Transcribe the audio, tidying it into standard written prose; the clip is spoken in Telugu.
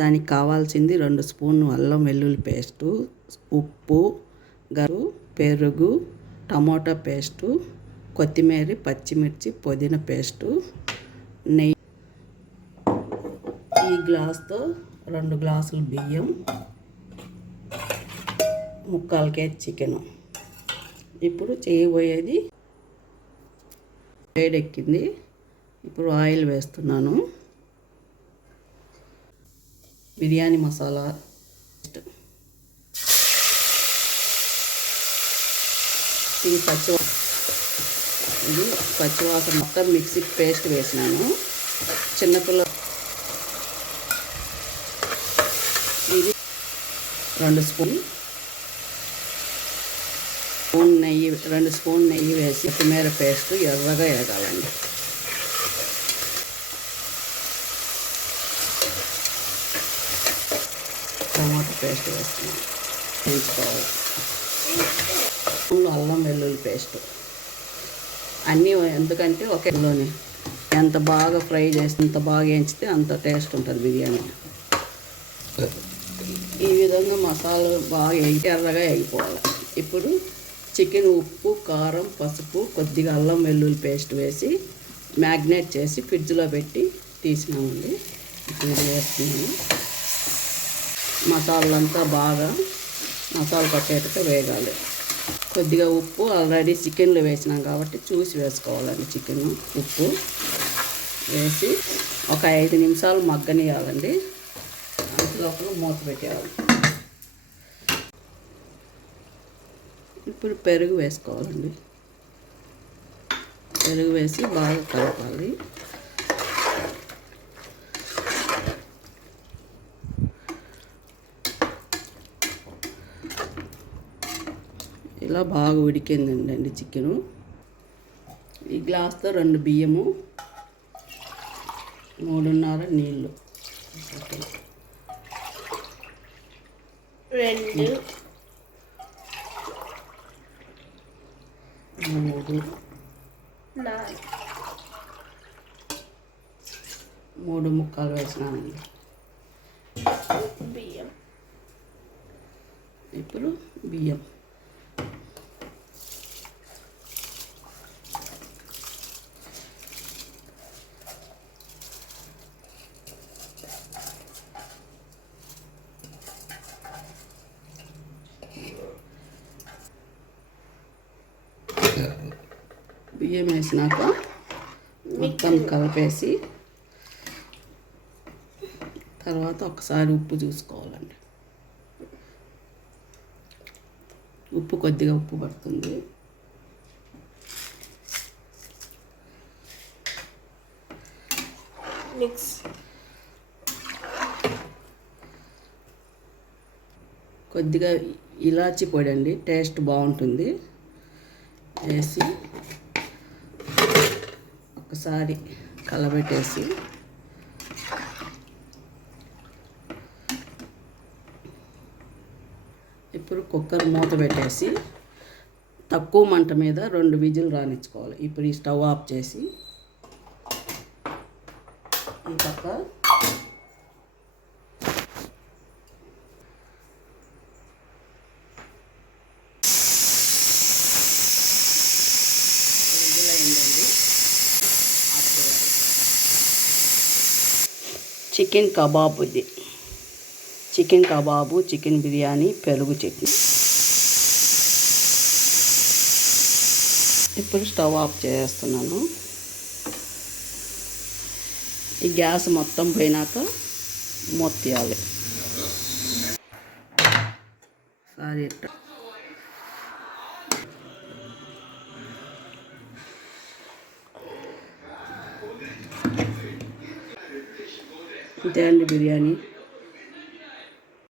దానికి కావాల్సింది 2 స్పూన్లు అల్లం వెల్లుల్లి పేస్టు, ఉప్పు, పెరుగు, టమోటా పేస్టు, కొత్తిమీర, పచ్చిమిర్చి, పుదీనా పేస్టు, నెయ్యి. ఈ గ్లాస్తో 2 గ్లాసులు బియ్యం, 3/4 కేజీ చికెను. ఇప్పుడు చేయబోయేది, వేడెక్కింది. ఇప్పుడు ఆయిల్ వేస్తున్నాను. బిర్యానీ మసాలా, ఇది పచ్చివాసన మొత్తం మిక్సీ పేస్ట్ వేసినాను. చిన్నపిల్ల ఇది 2 స్పూన్ నెయ్యి, 2 స్పూన్ నెయ్యి వేసి కొత్తిమీర పేస్ట్ ఎర్రగా వేగాలండి. టమాటా పేస్ట్ వేస్తున్నాను, వేయించుకోవాలి. అల్లం వెల్లుల్లి పేస్ట్ అన్నీ, ఎందుకంటే ఒకేలోనే ఎంత బాగా ఫ్రై చేస్తే, ఎంత బాగా వేయించితే అంత టేస్ట్ ఉంటుంది బిర్యానీ. ఈ విధంగా మసాలా బాగా ఎర్రగా వేగిపోవాలి. ఇప్పుడు చికెన్, ఉప్పు, కారం, పసుపు, కొద్దిగా అల్లం వెల్లుల్లి పేస్ట్ వేసి మ్యాగ్నేట్ చేసి ఫ్రిడ్జ్లో పెట్టి తీసినామండి. ఇప్పుడు ఇది వేస్తున్నాము. మసాలంతా బాగా మసాలా పట్టేట్టుగా వేగాలి. కొద్దిగా ఉప్పు ఆల్రెడీ చికెన్లో వేసినాం కాబట్టి చూసి వేసుకోవాలండి. చికెన్ ఉప్పు వేసి ఒక 5 నిమిషాలు మగ్గనియాలండి. అంతలోపల మూత పెట్టేయాలి. ఇప్పుడు పెరుగు వేసుకోవాలండి. పెరుగు వేసి బాగా కలపాలి. ఇలా బాగా ఉడికిందండి చికెను. ఈ గ్లాస్తో 2 బియ్యము, 3:30 నీళ్ళు, 2 3 ముక్కలు వేసినానండి బియ్యం. ఇప్పుడు బియ్యం వేసినాక మొత్తం కలిపేసి తర్వాత ఒకసారి ఉప్పు చూసుకోవాలండి. ఉప్పు కొద్దిగా ఉప్పు పడుతుంది. మిక్స్ కొద్దిగా ఇలాచి పొడి అండి, టేస్ట్ బాగుంటుంది. వేసి ఒకసారి కలబెట్టేసి ఇప్పుడు కుక్కర్ మూత పెట్టేసి తక్కువ మంట మీద 2 విజిల్ రానిచ్చుకోవాలి. ఇప్పుడు ఈ స్టవ్ ఆఫ్ చేసి ఈ పక్క చికెన్ కబాబ్, ఇది చికెన్ కబాబు, చికెన్ బిర్యానీ, పెరుగు చట్నీ. ఇప్పుడు స్టవ్ ఆఫ్ చేస్తున్నాను. ఈ గ్యాస్ మొత్తం పోయినాక మూత తీయాలి. సారీ, ఇంతే అండి బిర్యానీ.